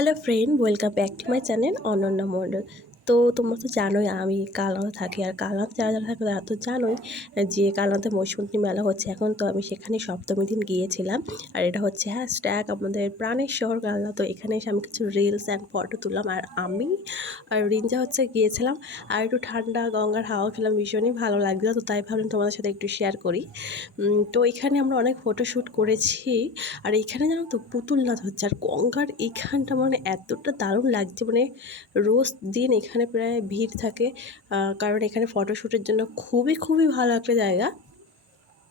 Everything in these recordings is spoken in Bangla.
Hello friend welcome back to my channel Ananya Mondal তো তোমরা তো জানোই আমি কালনাতে থাকি। আর কালনাতে যারা যারা থাকে তারা তো জানোই যে কালনাতে মৌসুমী মেলা হচ্ছে। এখন তো আমি সেখানে সপ্তমী দিন গিয়েছিলাম। আর এটা হচ্ছে হ্যাশট্যাগ আমাদের প্রাণের শহর কালনা তো এখানে এসে আমি কিছু রিলস অ্যান্ড ফটো তুললাম। আর আমি আর রিঞ্জা হচ্ছে গিয়েছিলাম। আর একটু ঠান্ডা গঙ্গার হাওয়া খেলাম, ভীষণই ভালো লাগছিল। তো তাই ভাবলাম তোমাদের সাথে একটু শেয়ার করি। তো এখানে আমরা অনেক ফটোশ্যুট করেছি। আর এখানে জানো তো পুতুল নাচ হচ্ছে। আর গঙ্গার এইখানটা মানে এতটা দারুণ লাগছে। মানে রোজ দিন এখানে প্রায় ভিড় থাকে। কারণ এখানে ফটোশ্যুটের জন্য খুবই খুবই ভালো একটা জায়গা।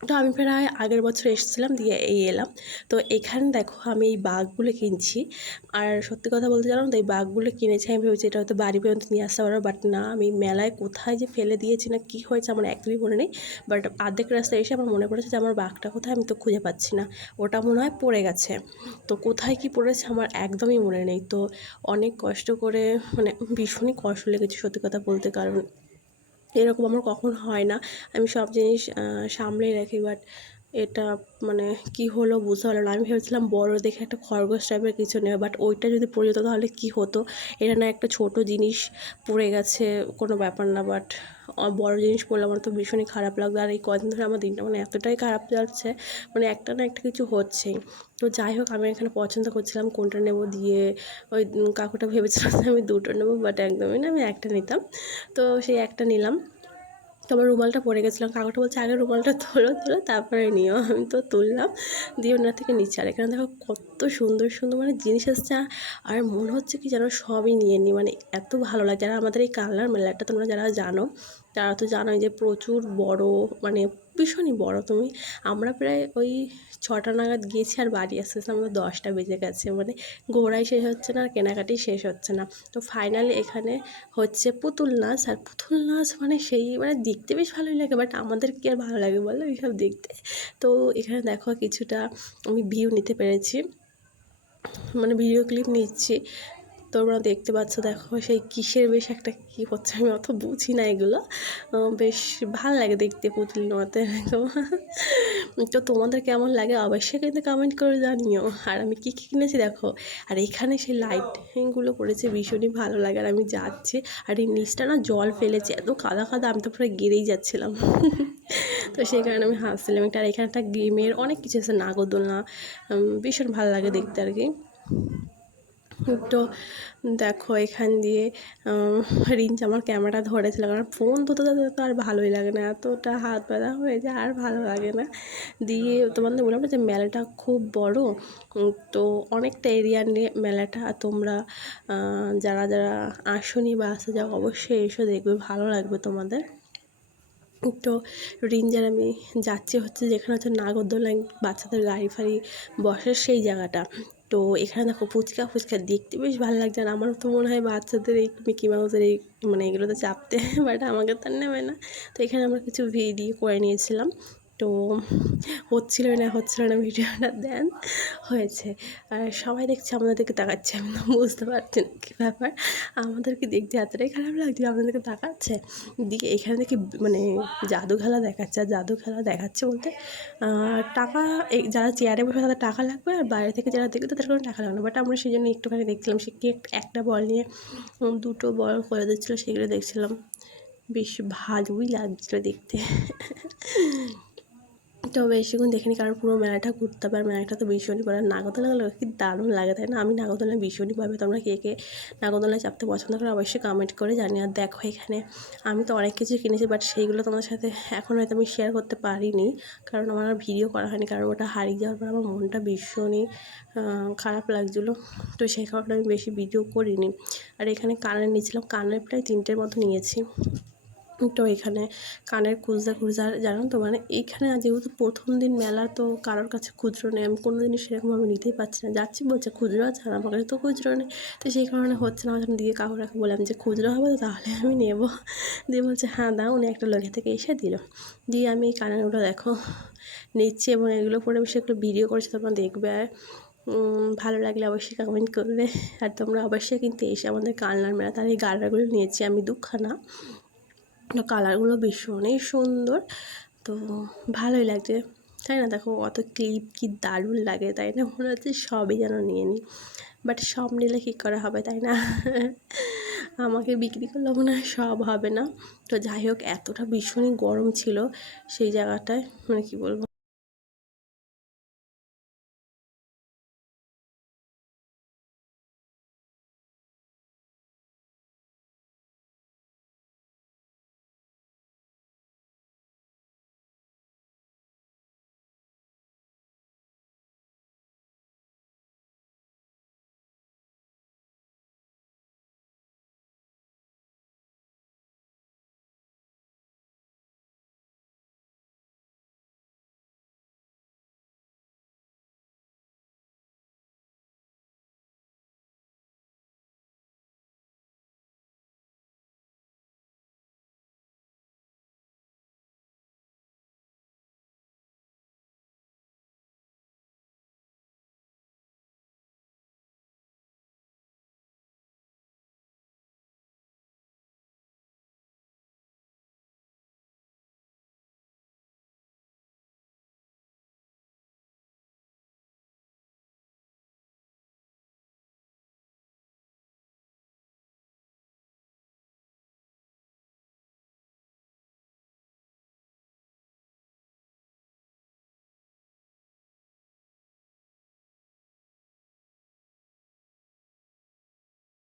তো আমি প্রায় আগের বছর এসেছিলাম, দিয়ে এই এলাম। তো এখানে দেখো আমি এই বাঘগুলো কিনছি। আর সত্যি কথা বলতে জানো তো, এই বাঘগুলো কিনেছি আমি ভেবেছি এটা হয়তো বাড়ি পর্যন্ত নিয়ে আসতে পারব বাট না, আমি মেলায় কোথায় যে ফেলে দিয়েছি না কী হয়েছে আমার একদমই মনে নেই। বাট আর্ধেক রাস্তায় এসে আমার মনে পড়েছে যে আমার বাঘটা কোথায় আমি তো খুঁজে পাচ্ছি না। ওটা মনে হয় পড়ে গেছে। তো কোথায় কি পড়েছে আমার একদমই মনে নেই। তো অনেক কষ্ট করে মানে ভীষণই কষ্ট লেগেছে সত্যি কথা বলতে, কারণ এরকম আমার কখন হয় না। আমি সব জিনিস সামলে রাখি বাট এটা মানে কি হলো বুঝতে পারল না। আমি ভেবেছিলাম বড় দেখে একটা খরগোশ টাইপের কিছু নেবে বাট ওইটা যদি পড়ে যেত তাহলে কি হতো? এটা না একটা ছোট জিনিস পড়ে গেছে, কোনো ব্যাপার না বাট বড় জিনিস পড়লে আমার তো ভীষণই খারাপ লাগবে আর এই কদিন ধরে আমার দিনটা মানে এতটাই খারাপ যাচ্ছে মানে একটা না একটা কিছু হচ্ছেই। তো যাই হোক, আমি এখানে পছন্দ করছিলাম কোনটা নেব দিয়ে ওই কাকুটা ভেবেছিলাম আমি দুটো নেব বাট একদমই না, আমি একটা নিতাম। তো সেই একটা নিলাম। তো আমার রুমালটা পরে গেছিলাম। কাকুটা বলছে, আগে রুমালটা তোলো তোলো, তারপরে নিও। আমি তো তুললাম, দিয়ে ওনার থেকে নিচ্ছে। আর এখানে দেখো কত সুন্দর সুন্দর মানে জিনিস আসছে, আর মনে হচ্ছে কি যেন সবই নিয়ে নিই মানে এত ভালো লাগে। যারা আমাদের এই কালনার মেলাটা তোমরা যারা জানো, তারা তো জানোই যে প্রচুর বড় মানে ভীষণই বড়। তুমি, আমরা প্রায় ওই ছটা নাগাদ গিয়েছি আর বাড়ি আসতে আসতে আমাদের দশটা বেজে গেছে। মানে ঘোরাই শেষ হচ্ছে না, আর কেনাকাটি শেষ হচ্ছে না। তো ফাইনালি এখানে হচ্ছে পুতুল নাচ, আর পুতুল নাচ মানে সেই মানে দেখতে বেশ ভালোই লাগে বাট আমাদের কি আর ভালো লাগে বলো এইসব দেখতে? তো এখানে দেখো কিছুটা আমি ভিউ নিতে পেরেছি। মানে ভিডিও ক্লিপ নিচ্ছি। তোমরা দেখতে পাচ্ছ, দেখো সেই কিসের বেশ একটা কী হচ্ছে, আমি অত বুঝি না এগুলো। বেশ ভালো লাগে দেখতে পুতুল নোয়াতে তো তোমাদের কেমন লাগে অবশ্যই কিন্তু কমেন্ট করে জানিও। আর আমি কী কী কিনেছি দেখো, আর এখানে সেই লাইটিংগুলো করেছে ভীষণই ভালো লাগে। আর আমি যাচ্ছি, আর এই নিচটা না জল ফেলেছে, এত কাদা কাদা, আমি তো পুরো গেড়েই যাচ্ছিলাম। তো সেই কারণে আমি হাসছিলাম একটা। আর এখানে একটা গেমের অনেক কিছু আছে, নাগরদোলনা ভীষণ ভালো লাগে দেখতে আর কি। তো দেখো এখান দিয়ে রিঞ্চ আমার ক্যামেরা ধরেছিল, কারণ ফোন ধরতে ধরতে তো আর ভালোই লাগে না। এতটা হাত ব্যথা হয়ে যায়, আর ভালো লাগে না। দিয়ে তোমাদের বললাম যে মেলাটা খুব বড় তো অনেকটা এরিয়া নিয়ে মেলাটা তোমরা যারা যারা আসনি বা আসতে যাও অবশ্যই এসে দেখবে, ভালো লাগবে তোমাদের। তো রিঞ্জার আমি যাচ্ছি হচ্ছে যেখানে হচ্ছে নাগরদোলায় বাচ্চাদের গাড়ি ফাড়ি বসে সেই জায়গাটা। তো এখানে দেখো ফুচকা ফুচকা দেখতে বেশ ভালো লাগছে। আর আমার তো মনে হয় বাচ্চাদের এই মিকি মাউসের এই মানে এগুলোতে চাপতে বাট আমাকে তার নেবে না। তো এখানে আমরা কিছু ভিডিও করে নিয়েছিলাম। তো হচ্ছিল না হচ্ছিল না ভিডিওটা, দেন হয়েছে। আর সবাই দেখছে, আমাদেরকে তাকাচ্ছে। আমি তো বুঝতে পারছি না কী ব্যাপার। আমাদেরকে দেখতে এতটাই খারাপ লাগছে আমাদেরকে তাকাচ্ছে। দিকে এখানে দেখি মানে জাদু খেলা দেখাচ্ছে, আর জাদু খেলা দেখাচ্ছে বলতে টাকা যারা চেয়ারে বসে তাদের টাকা লাগবে, আর বাইরে থেকে যারা দেখবে তাদের কোনো টাকা লাগবে না। বাট আমরা সেই জন্য একটুখানি দেখছিলাম। সে কি একটা বল নিয়ে দুটো বল করে দিচ্ছিল, সেগুলো দেখছিলাম। বেশ ভালোই লাগছিল দেখতে। তো বেশিক্ষণ দেখিনি কারণ পুরো মেলাটা ঘুরতে হবে, আর মেলাটা তো ভীষণই বড় নাগরদোলা কি দারুণ লাগে তাই না? আমি নাগরদোলা ভীষণই পাবে তোমরা কে কে নাগরদোলায় চাপতে পছন্দ করো অবশ্যই কমেন্ট করে জানি আর দেখো এখানে আমি তো অনেক কিছু কিনেছি বাট সেইগুলো তোমাদের সাথে এখন হয়তো আমি শেয়ার করতে পারিনি, কারণ আমার আর ভিডিও করা হয়নি, কারণ ওটা হারিয়ে যাওয়ার পর আমার মনটা ভীষণই খারাপ লাগছিল। তো সেই কারণে আমি বেশি ভিডিও করিনি। আর এখানে কানের নিয়েছিলাম, কানের প্রায় তিনটের মতো নিয়েছি। তো এখানে কানের খুঁজতে আর জানো তো? মানে এইখানে যেহেতু প্রথম দিন মেলা, তো কারোর কাছে খুচরো নেই। আমি কোনো জিনিস সেরকমভাবে নিতেই পারছি না। যাচ্ছি বলছে খুচরো আছে, আর আমার কাছে তো খুচরো নেই। তো সেই কারণে হচ্ছে না, ওখানে দিয়ে কাকুরাকে বললাম যে খুচরো হবে তো তাহলে আমি নেব। দিয়ে বলছে হ্যাঁ দাও। উনি একটা লোকের থেকে এসে দিল। দিয়ে আমি এই কানেরগুলো দেখো, নিচ্ছি এবং এগুলো পরে বেশি একটু ভিডিও করেছি। তোমরা দেখবে। আর ভালো লাগলে অবশ্যই কমেন্ট করবে। আর তোমরা অবশ্যই কিন্তু এসে আমাদের কালনার মেলা, তার এই গাড়াগুলো নিয়েছি আমি দুখানা। কালারগুলো ভীষণই সুন্দর। তো ভালোই লাগছে। তাই না? দেখো অত ক্লিপ কি দারুণ লাগে, তাই না? মনে হচ্ছে সবই যেন নিয়ে নিই। বাট সব নিলে কী করা হবে, তাই না? আমাকে বিক্রি করলে মনে হয় সব হবে না। তো যাই হোক, এতটা ভীষণই গরম ছিল সেই জায়গাটায় মানে কি বলব?